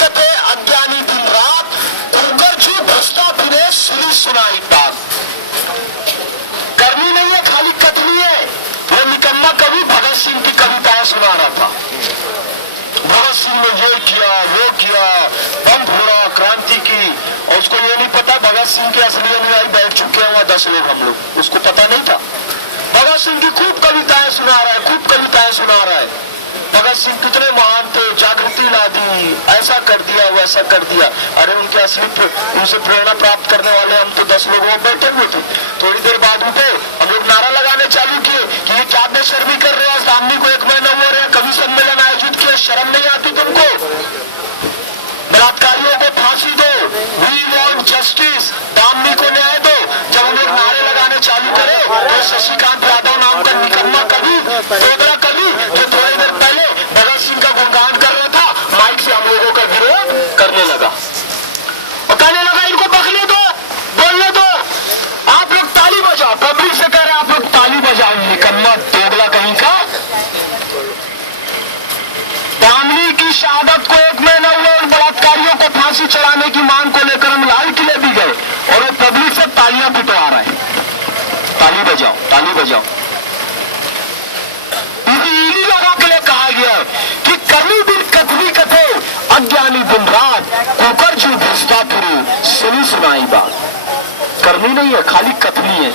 कथे अज्ञानी दिन रात कुकर छू भ्रष्टा फिरे सुनी सुनाई बात। करनी नहीं है, खाली कथनी है। वो निकम्मा कवि भगत सिंह की कविताएं सुना रहा था। भगत सिंह ने ये किया, वो किया, बम फोड़ा, क्रांति की, और उसको ये नहीं पता भगत सिंह के असली अनुयायी बैठ चुके हैं वहां 10 लोग, हम लोग, उसको पता नहीं था। भगत सिंह की खूब कविताएं सुना रहा है, खूब कविताएं सुना रहा है। भगत सिंह कितने महान थे, जागृति ला दी, ऐसा कर दिया, वैसा कर दिया। अरे उनके उनसे प्रेरणा प्राप्त करने वाले हम तो 10 लोग वहां बैठे हुए थे। थोड़ी देर बाद उठे, हम लोग नारा लगाने चालू किए कि ये क्या बेशर्मी कर रहे हैं, सामने को 1 महीना हो रहा है, कवि सम्मेलन आयोजित किया, शर्म नहीं आती तुमको? बलात्कारियों को फांसी दो, वी वांट जस्टिस, दामनी को न्याय दो। जब हम लोग नारे लगाने चालू करे तो शशिकांत यादव नाम का निकम्मा कवि, दोगला कवि, जो थोड़ी देर पहले भगत सिंह का गुणगान कर रहा था, माइक से हम लोगों का विरोध करने लगा और कहने लगा इनको बकने दो, बोलने दो, आप लोग ताली बजाओ। पब्लिक से कह रहे आप लोग ताली बजाओ। निकम्मा दोगला कहीं का। दामनी की शहादत को 1 महीना हुआ, उन बलात्कारियों को फांसी चढ़ाने की मांग को लेकर हम लाल किले भी गए और वो पब्लिक से तालियां पिटवा रहे हैं, ताली बजाओ, ताली बजाओ। ईडी लगा के लिए कहा गया है कि कभी दिन कथनी कथे अज्ञानी दिन रात कुकर छू भ्रष्टा फिरे सुनी सुनाई बात। करनी नहीं है, खाली कथनी है।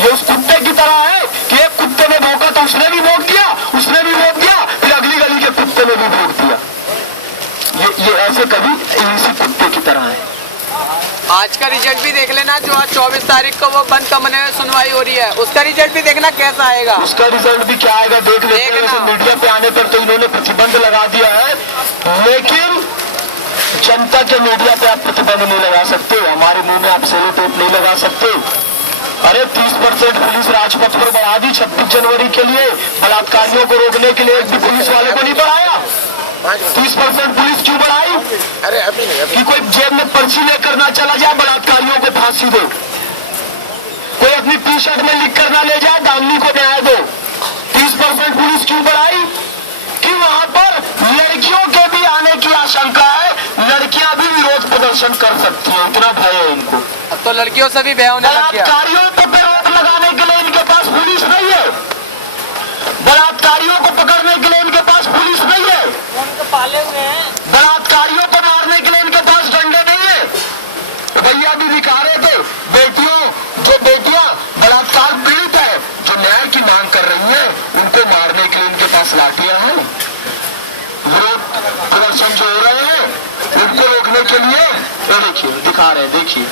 ये उस कुत्ते की तरह है कि एक कुत्ते ने भौंका तो उसने भी भौंक दिया, उसने भी भौंक दिया, फिर अगली गली के कुत्ते ने भी भौंक दिया। ये ऐसे कभी इसी कुत्ते की तरह है। आज का रिजल्ट भी देख लेना, जो आज 24 तारीख को वो बंद कमरे में सुनवाई हो रही है, उसका रिजल्ट भी देखना कैसा आएगा। उसका रिजल्ट भी क्या आएगा देख लेते हैं। मीडिया पे आने पर तो इन्होंने प्रतिबंध लगा दिया है, लेकिन जनता के मीडिया पे आप प्रतिबंध नहीं लगा सकते। हमारे मुंह में आप सेलो टेप नहीं लगा सकते। अरे 30% पुलिस राजपथ पर बढ़ा दी 26 जनवरी के लिए। बलात्कारियों को रोकने के लिए एक भी पुलिस वाले को नहीं बढ़ाया। 30% पुलिस क्यों बढ़ाई? अरे अभी नहीं, कि कोई जेब में पर्ची लेकर ना चला जाए, बलात्कारियों को फांसी दो। कोई अपनी टी-शर्ट में लिख कर ना ले जाए, दामनी को न्याय दो। 30% पुलिस क्यों बढ़ाई? कि वहां पर लड़कियों के भी आने की आशंका है, लड़कियां भी विरोध प्रदर्शन कर सकती हैं, इतना भय है इनको। अब तो लड़कियों से भी भय होने लग गया। बलात्कारियों को रोक लगाने के लिए इनके पास पुलिस नहीं है, बलात्कारियों को पकड़ने के लिए इनके पास पुलिस नहीं है, पाले हुए हैं, बलात्कारियों को मारने के लिए इनके पास डंडे नहीं है। तो भैया भी दिखा रहे थे, जो बेटियां बलात्कार पीड़ित है, जो न्याय की मांग कर रही है, उनको मारने के लिए इनके पास लाठियां हैं। विरोध प्रदर्शन जो हो रहे हैं उनको रोकने के लिए ये देखिए दिखा रहे हैं, देखिए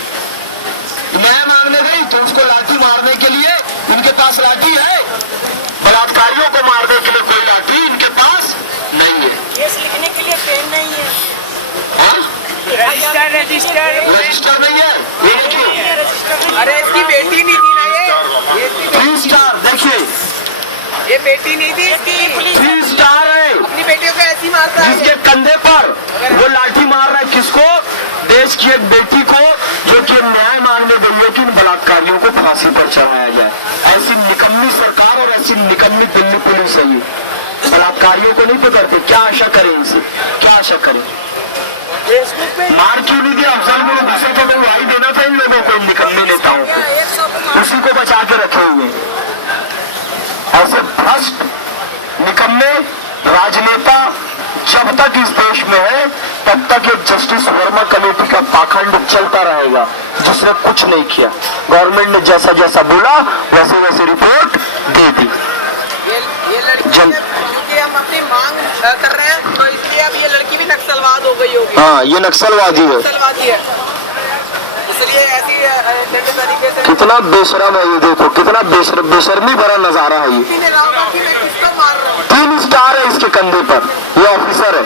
न्याय मांगने गई तो उसको लाठी मारने के लिए इनके पास लाठी है, बलात्कारियों को मारने के लिए कोई लाठी इनके पास नहीं है। केस लिखने के लिए पेन नहीं है, रजिस्टर नहीं है। ये देखिए, अरे इसकी बेटी नहीं थी ना ये 3 स्टार देखिए, ये बेटी नहीं थी इसकी, 3 स्टार है। अपनी बेटियों को ऐसी मारता है। जिसके कंधे पर वो लाठी मार रहा है, किसको? देश की एक बेटी को, जो कि न्याय मांगने गई है कि इन बलात्कारियों को फांसी पर चढ़ाया जाए। ऐसी निकम्मी सरकार और ऐसी निकम्मी दिल्ली पुलिस है, ये बलात्कारियों को नहीं पकड़ते। क्या आशा करें इनसे, क्या आशा करें? मार क्यों नहीं दिया? अफजल को दूसरे को गवाही देना था इन लोगों को, इन निकम्मी नेताओं को, उसी को बचा के रखे हुए। ऐसे भ्रष्ट निकम्मे राजनेता जब तक इस देश में है तब तक ये जस्टिस वर्मा कमेटी का पाखंड चलता रहेगा, जिसने कुछ नहीं किया। गवर्नमेंट ने जैसा जैसा बोला वैसे वैसे रिपोर्ट दे दी। ये लड़की क्योंकि हम अपनी मांग कर रहे हैं तो इसलिए अब ये लड़की भी नक्सलवाद हो गई होगी। हाँ, ये नक्सलवादी है, नक्सलवादी है, इसलिए ऐसी तरीके से। कितना बेशरम है ये, देखो कितना बेशर्मी भरा नजारा है ये। 3 स्टार है इसके कंधे पर, ये ऑफिसर है,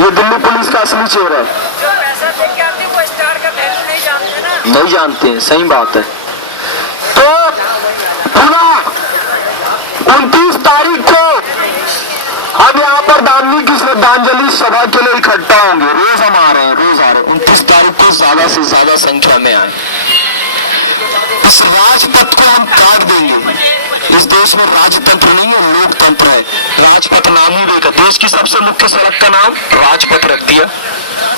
ये दिल्ली पुलिस का असली चेहरा है। जो पैसा दे के आते वो स्टार का वैल्यू नहीं जानते ना, नहीं जानते हैं, सही बात है। तो पुनः 29 तारीख को हम यहाँ पर दामनी की श्रद्धांजलि सभा के लिए इकट्ठा होंगे। रोज हम आ रहे हैं, रोज आ रहे हैं। 29 तारीख को ज्यादा से ज्यादा संख्या में आए। इस राजपथ को हम काट देंगे। इस देश में राजतंत्र नहीं है, लोकतंत्र है। राजपथ नाम ही देगा, देश की सबसे मुख्य सड़क का नाम राजपथ रख दिया।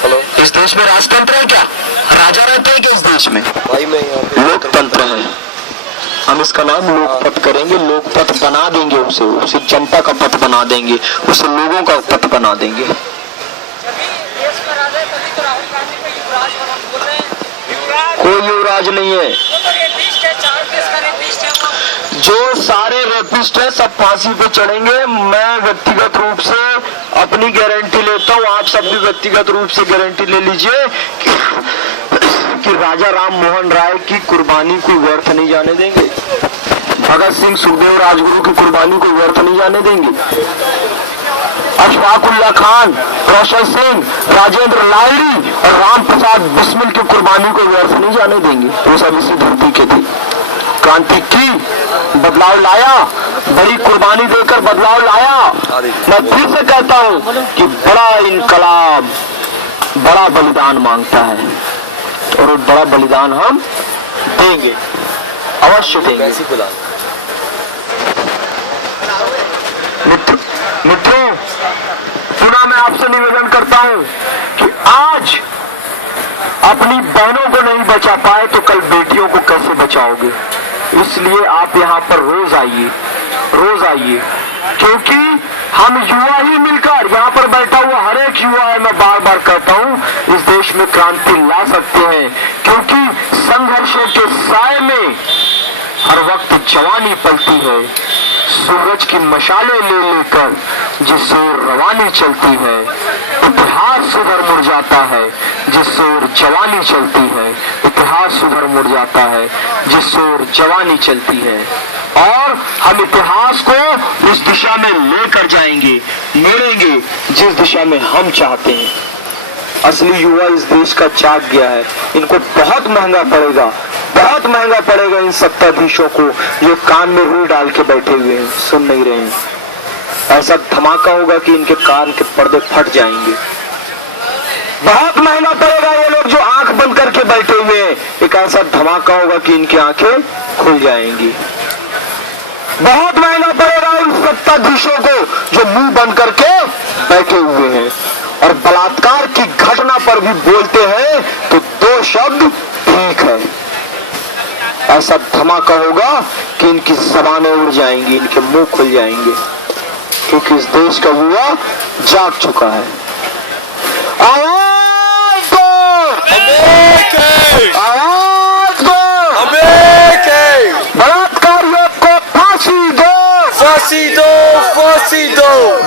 हेलो, इस देश में राजतंत्र है क्या? राजा रहते हैं क्या इस देश में? भाई मैं यहाँ पे लोकतंत्र है। हम इसका नाम लोकपथ करेंगे, लोकपथ बना देंगे, उसे जनता का पथ बना देंगे, उसे लोगों का पथ बना देंगे। जब देश में राजा है तभी तो राहुल गांधी को युवराज बोल रहे हैं। युवराज कोई युवराज नहीं है। वो तो रेपिस्ट है, 4 देश का रेपिस्ट है वो। जो सारे रेपिस्ट हैं सब फांसी पे चढ़ेंगे। मैं व्यक्तिगत रूप से अपनी गारंटी लेता हूँ, आप सब भी व्यक्तिगत रूप से गारंटी ले लीजिए कि राजा राम मोहन राय की कुर्बानी को व्यर्थ नहीं जाने देंगे। भगत सिंह, सुखदेव, राजगुरु की कुर्बानी को व्यर्थ नहीं जाने देंगे। अशफाक उल्लाह खान, रोशन सिंह, राजेंद्र लाहिड़ी और राम प्रसाद बिस्मिल की कुर्बानी को व्यर्थ नहीं जाने देंगे। वो सब इसी धरती के थे। क्रांति की, बदलाव लाया, बड़ी कुर्बानी देकर बदलाव लाया। मैं फिर से कहता हूँ कि बड़ा इनकलाब बड़ा बलिदान मांगता है और वो बड़ा बलिदान हम देंगे, अवश्य देंगे। वैसे ही बुला मित्रों, पुनः मैं आपसे निवेदन करता हूं कि आज अपनी बहनों को नहीं बचा पाए तो कल बेटियों को कैसे बचाओगे? इसलिए आप यहाँ पर रोज आइए, क्योंकि हम युवा ही मिलकर, यहाँ पर बैठा हुआ हर एक युवा है, मैं बार बार कहता हूँ, इस देश में क्रांति ला सकते हैं। क्योंकि संघर्षों के साए में हर वक्त जवानी पलती है। सूरज की मशालें ले लेकर जिस ओर रवानी चलती है, इतिहास उधर मुड़ जाता है जिस ओर जवानी चलती है। इतिहास उधर मुड़ जाता है जिस ओर जवानी चलती है। और हम इतिहास को उस दिशा में लेकर जाएंगे, मोड़ेंगे जिस दिशा में हम चाहते हैं। असली युवा इस देश का जाग गया है। इनको बहुत महंगा पड़ेगा इन सत्ताधीशों को जो कान में रुई डाल के बैठे हुए हैं, सुन नहीं रहे हैं। ऐसा धमाका होगा कि इनके कान के पर्दे फट जाएंगे। बहुत महंगा पड़ेगा ये लोग जो आंख बंद करके बैठे हुए हैं, एक ऐसा धमाका होगा कि इनकी आंखें खुल जाएंगी। बहुत महंगा पड़ेगा उन सत्ताधीशों को जो मुंह बंद करके बैठे हुए हैं और बलात्कार की घटना पर भी बोलते हैं तो 2 शब्द ठीक है। ऐसा धमाका होगा कि इनकी जबानें उड़ जाएंगी, इनके मुंह खुल जाएंगे, क्योंकि इस देश का युवा जाग चुका है। आवाज दो, आवाज दो, बलात्कारियों को फांसी दो, फांसी दो, फांसी दो।